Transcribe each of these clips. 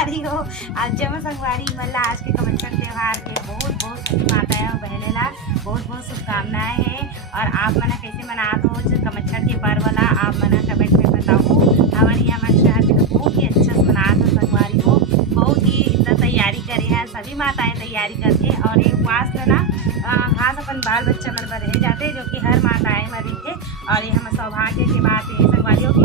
संगवारी हो आज जब संगवारी मल्ला आज के कमच्छट त्यौहार के बहुत बहुत सभी माताएं और बहने ला बहुत बहुत शुभकामनाएं हैं। और आप मना कैसे मना दो कमच्छट के पर्व ला आप मना कमेंट में बताओ। हमारे यहाँ हमारे शहर में तो बहुत ही अच्छा से मना दो संगवारी हो, बहुत ही इतना तैयारी करे हैं सभी माताएं तैयारी करके। और एक उपवास का ना खास अपन बाल बच्चा मन पर रह जाते जो कि हर माताएं मरी थे। और ये हम सौभाग्य के बात है संगवारियों की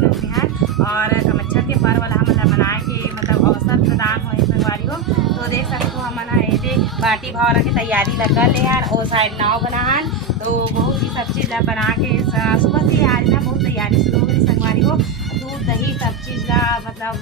करते हैं। और कमच्छट के पर्व वाला हम मनाए के मतलब अवसर प्रदान हो संगवारियों। तो देख सकते हो हम ऐसे बाटी भावरा की तैयारी लगा ले यार और साइड नाव बनाहन तो बहुत ही सब चीज़ बना के सुबह से आज ना बहुत तैयारी शुरू हो गई संगवारी हो। दूध दही सब चीज़ ला मतलब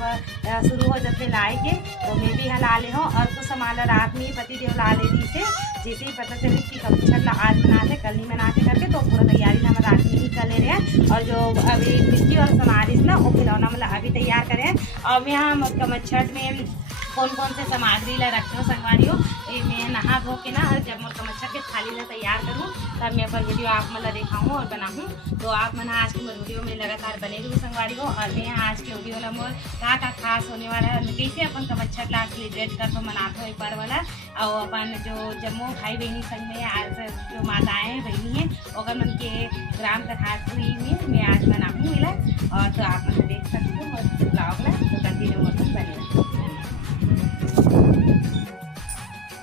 शुरू हो जाते लाए के तो मैं भी ला ले हो। और कुछ सामान रात में ही पति देव ला ले दी से जैसे ही पता चले कि कमच्छट ला आज मनाते कल नहीं मनाते करके तो पूरा तैयारी हम रात में ही कर ले रहे हैं। और जो अभी मिट्टी और समारिश ना वो खिलौना मतलब अभी तैयार करें। और यहाँ कमच्छट में कौन कौन से सामग्री ला रखे हो संगवारी हो मैं नहा धो के ना जब मैं कमच्छट के थाली ला तैयार करूँ तब मैं पर वीडियो आप मतलब दिखाऊँ और बनाऊँ। तो आप मना आज की वीडियो में लगातार बने रही संगवारी हो। और मैं आज के वीडियो ला मोर का खास होने वाला है कैसे अपन कमच्छट ला सेलिब्रेट कर तो मनाते हो एक बार वाला। और अपन जो जम्मू भाई बहनी संग में आज जो माताएँ हैं बहनी हैं अगर मन के ग्राम कथा हुई में मैं आज बनाऊँ मिला। और तो आप मतलब देख सकते हो और ब्लॉग ला तो कंटिन्यू मतलब बने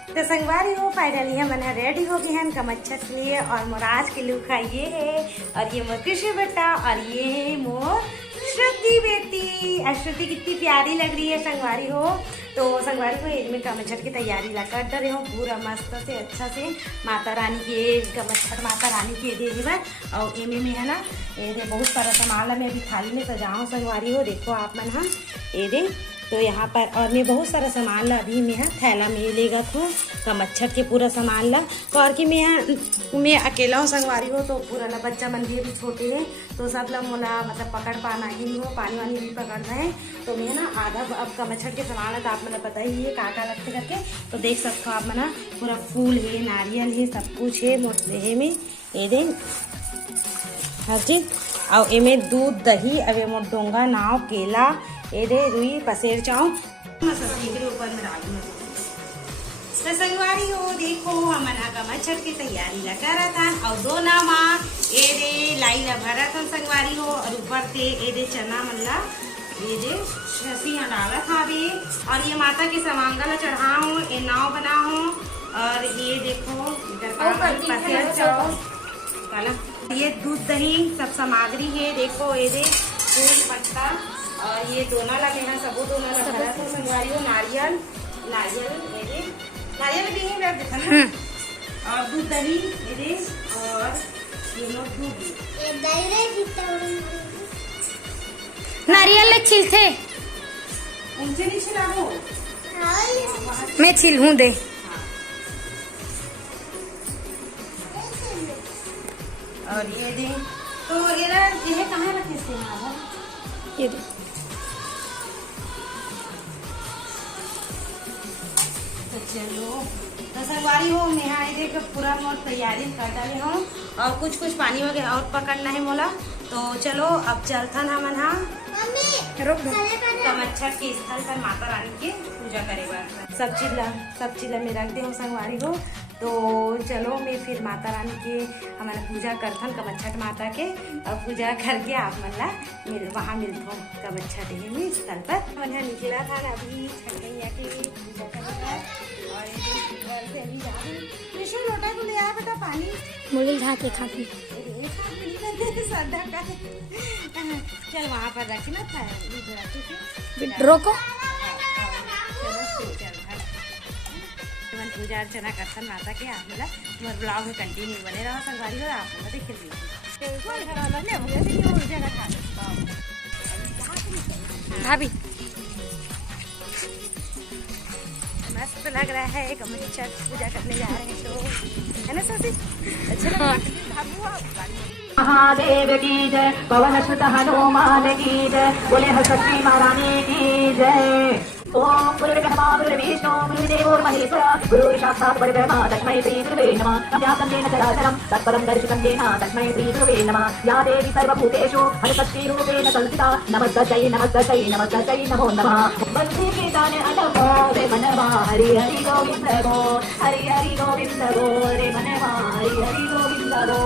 तो संगवारी हो फाइनली हम रेडी हो गए हैं कमच्छट के लिए। और मोराज के लुक ये है और ये मोर कृष्ण बेटा और ये है मोर श्रुति बेटी। और श्रुति कितनी प्यारी लग रही है संगवारी हो। तो संगवारी को इनमें कमच्छट की तैयारी ला कर रहे हो पूरा मस्त से अच्छा से माता रानी के कमच्छट माता रानी के दे और एमे में है ना ये बहुत सारा सामान मैं अभी थाली में सजाऊँ संगवारी हो। देखो आप मन हम ये दे तो यहाँ पर और मैं बहुत सारा सामान ला अभी मैं थैला में लेगा था कमच्छट के पूरा सामान ला और कि मैं अकेला हूँ संगवारी हो। तो पूरा ना बच्चा मन भी अभी छोटे हैं तो सब ला मोला मतलब पकड़ पाना ही नहीं हो पानी वानी भी पकड़ना है। तो मैं ना आधा अब कमच्छट के सामान है तो आप मतलब पता ही है का लगते करके। तो देख सकते हो आप मना पूरा फूल है नारियल है सब कुछ है मोटे में ये दे हर चीज। और एमे दूध दही अब मोर डोंगा नाव केला ये दे रुई पसेर चाऊ के ऊपर में डालू तो संगवारी हो। देखो हमन कमच्छट की तैयारी लगा रहा था और दो नामा ये दे लाई ला भरा था संगवारी हो। और ऊपर से ये दे चना मल्ला ये दे छसी डाला था अभी। और ये माता के समांगल चढ़ा हूँ ये नाव बना हूँ। और ये देखो पसेर चाऊ ये दूध दही सब सामग्री है। देखो ये दे फूल पत्ता और ये दोना लगे हैं सबूत दोना लगा था संगवारी हो। नारियल नारियल नारियल भी है देखा ना और दूध दही ये और ये लोग नारियल ले छिलते उनसे नहीं छिलाओ मैं छिलूं दे। और ये दे तो ये कहाँ रखे थे ये दे तो चलो तो संगवारी हो मैं यहाँ देख पूरा मोर तैयारी कर डाले हूँ और कुछ पानी वगैरह और पकड़ना है मोला। तो चलो अब चलता ना मन हाँ कमच्छट के स्थल पर माता रानी की पूजा करेगा सब चीज मैं रख दे हूँ संगवारी हो। तो चलो मैं फिर माता रानी के हमारा पूजा करथन कमच्छट माता के और पूजा करके आप मन ला वहाँ मिलता हूँ कमच्छट में स्थल पर। मन निकला था ना अभी छठ मैया की पूजा करने और घर से अभी जा रही कृष्ण लोटा को ले आया बेटा पानी मुरली झा के खाती श्रद्धा का चल वहाँ पर रखी ना था रोको पूजा अर्चना करथन माता के आप मिला मोर ब्लॉग में कंटिन्यू बने रहा संगवारी हो। आप लोग देख भाभी मस्त लग रहा है कमच्छट पूजा करने जा रहे हैं तो है ना ससी अच्छा महादेव की जय पवन सुत हनुमान की जय बोले हनुमान महारानी की जय। ओम गुरुर्ब्रह्मा गुरुर्विष्णु गुरुर्देवो महेश्वर गुरुर्साक्षात् परब्रह्म तस्मै श्री गुरुवे नमः व्याप्तं येन चराचरं तत्परं दर्शितं येन तस्मै श्री गुरुवे नमः या देवी सर्वभूतेषु हरिशक्तिरूपेण संस्थिता नमस्तस्यै नमस्तस्यै नमस्तस्यै नमो नमः वन्दे वेदान् अनमो रे मनवा हरि हरि गोविन्द गो हरि हरि गोविन्द गो रे मनवा हरि हरि गोविन्द गो।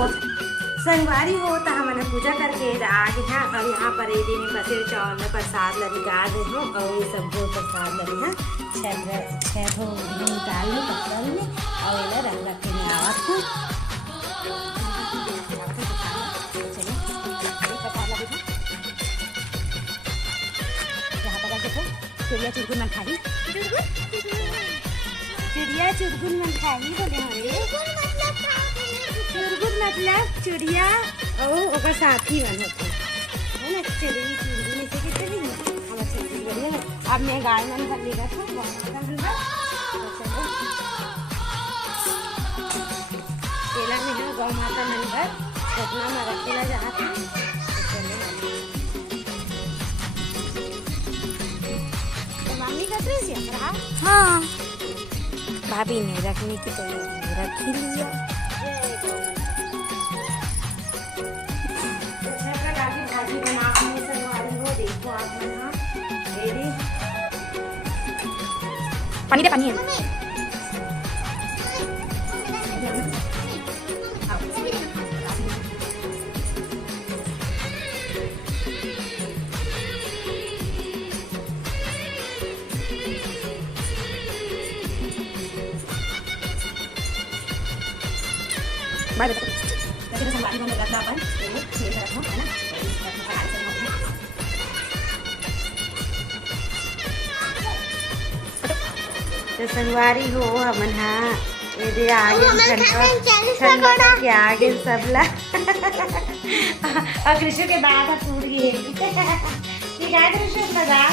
संगवारी हो तो हमने पूजा करके आगे हैं और यहाँ पर ये दिन बसे चौल में प्रसाद लगी डाल रही हूँ और ये सब जो प्रसाद लगी है छः ठो निकाल लो पत्थर में और इन्हें रख रखे में आवत हूँ। चलिए प्रसाद लगी था यहाँ पर देखो चिड़िया चुरगुन मन खाई चिड़िया चुरगुन मन खाई बोले हमारे चुरगुन मतलब चिड़िया और ओकर साथी बन होते है ना चिड़िया चुरगुन ऐसे कितने भी हमारे चिड़िया बढ़िया है। अब मैं गाय मन भर लेगा था केला में है गौ माता मन भर छटना में रखेला जहाँ था तो मम्मी का ड्रेस है हाँ भाभी ने रखने की तो रख ही लिया। भाजी बनाने से वाली हो देखो आप यहाँ पानी दे पानी है बाय बाय वैसे तो संगवारी को लगा था अपन ये छेद रखो है ना तो संगवारी हो हमन हाँ ये दे आगे छंडा के आगे सबला और कृष्ण के दांत टूट गए ठीक है कृष्ण मजा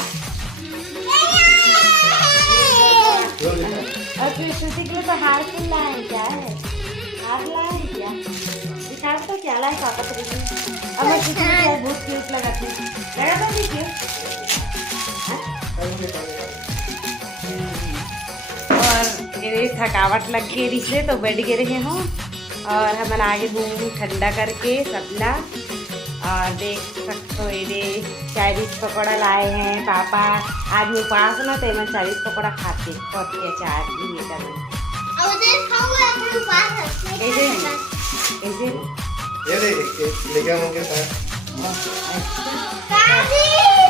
और कृष्ण के लिए तो हार के लाए क्या है हार लाए क्या दिखा तो क्या लाए पापा तेरे लिए अब मैं कृष्ण को बहुत क्यूट लगा थी लगा तो भी क्यूट और ये थकावट लग गई इसलिए तो बैठ गए रहे हो और हम आगे घूम ठंडा करके सबला और देख सकते हो ये चाइनीज पकौड़ा लाए हैं पापा आज में उपास ना तो मैं चाइनीज पकौड़ा खाते और अचार ये कर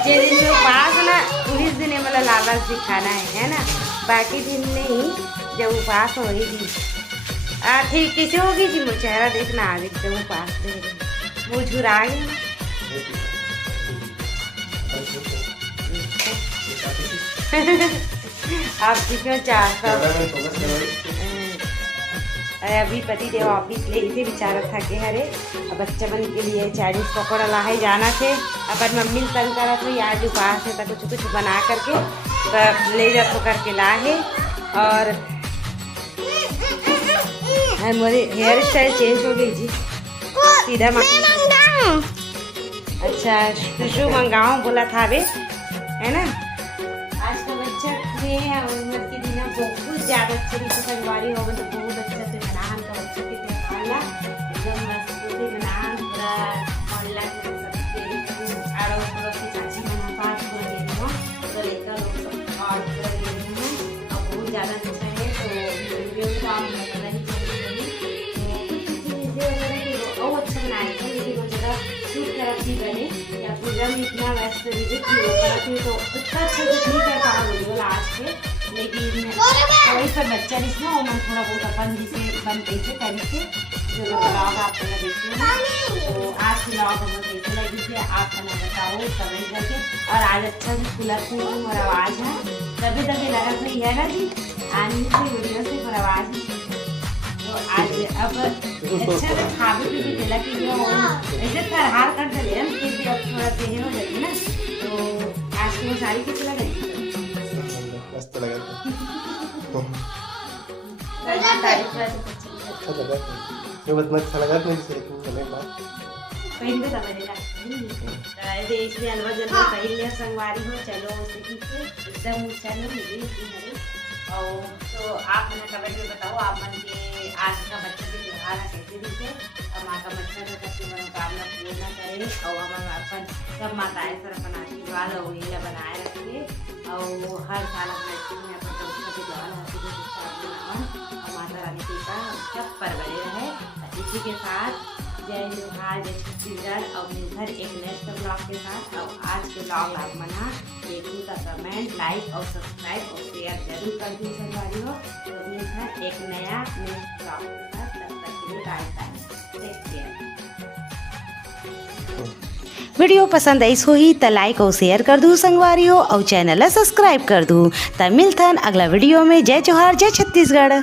जिस दिन में उपास ना उस दिन मतलब लालच दिखाना है ना बाकी दिन नहीं जब उपास हो ही दिन ठीक कैसे होगी जी मुझे चेहरा देखना आज एकदम उपास मुँह झुरा गया आप कितना चाहता अरे अभी पति देव ऑफिस ले इसे बेचारा थके हरे अब बच्चा बन के लिए चाइनीज पकौड़ा लाहे जाना थे अपन मम्मी तंग करा तो आज उपास है तो कुछ कुछ बना करके तो ले जा तो करके लाहे और मेरी हेयर स्टाइल चेंज हो गई जी सीधा अच्छा टिशू मंगाऊँ बोला था बे है ना आज का बच्चा में उम्र के दिन बहुत ज़्यादा अच्छे से संगवारी हो गई तो बहुत अच्छा से बनान का बच्चे के खाना एकदम मस्त बनान पूरा ऑनलाइन आड़ो पड़ोस की चाची बना पास कर दे रहे हो तो लेकर और कर दे रहे हैं और बहुत ज़्यादा अच्छा है तो वीडियो का नहीं और अच्छा बनाए थे लेकिन वो जगह शूट करती बने या पूजा में इतना व्यस्त विजिट नहीं हो पाती तो इतना अच्छा कुछ नहीं कर पा वीडियो लास्ट में लेकिन वही सब बच्चा जिसमें वो मन थोड़ा बहुत अपन जिसे बनते थे पहले से जो ब्लॉग आप लोग देखते हैं तो आज की ब्लॉग हम लोग कैसे लगी थी आप हमें बताओ कमेंट करके और आज अच्छा से खुला और आवाज़ है दबे दबे लगा तो है ना जी आने से वीडियो से और आवाज़ तो आज अब अच्छा से खावे पीते दिला कि ऐसे फरहार कर दे हम फिर भी अब थोड़ा देर हो जाती ना तो आज की वो साड़ी कैसे लगा मस्त लगा ये बात मत लगा नहीं से चले बात पहन के समझ लेगा इसलिए अनवर जन पहन लिया संगवारी हो चलो उसे एकदम ऊंचा नहीं मिली हरी। और तो आप मैंने कमेंट में बताओ आप मन के आज का बच्चे के त्योहार कैसे दिखे और माँ का बच्चा का सबकी मनोकामना पूर्ण करे और हम अपन सब माताएं सर अपन आशीर्वाद और वही बनाए रखिए और हर साल अपने में अपन बच्चों के त्योहार और माता रानी की का सब पर बने रहे। इसी के साथ जय जोहार, जय छत्तीसगढ़ और मिलकर एक नेक्स्ट ब्लॉग के साथ। और आज के ब्लॉग आप मना देखूँ का कमेंट लाइक और सब्सक्राइब और शेयर जरूर कर दी संगवारियों। तो मिलकर एक नया नेक्स्ट ब्लॉग के साथ, तब तक के लिए bye bye, take care. Video पसंद आई होही तो लाइक और शेयर कर दूँ संगवारियों और चैनल सब्सक्राइब कर दूँ। तब मिलथन अगला वीडियो में। जय जोहार, जय छत्तीसगढ़।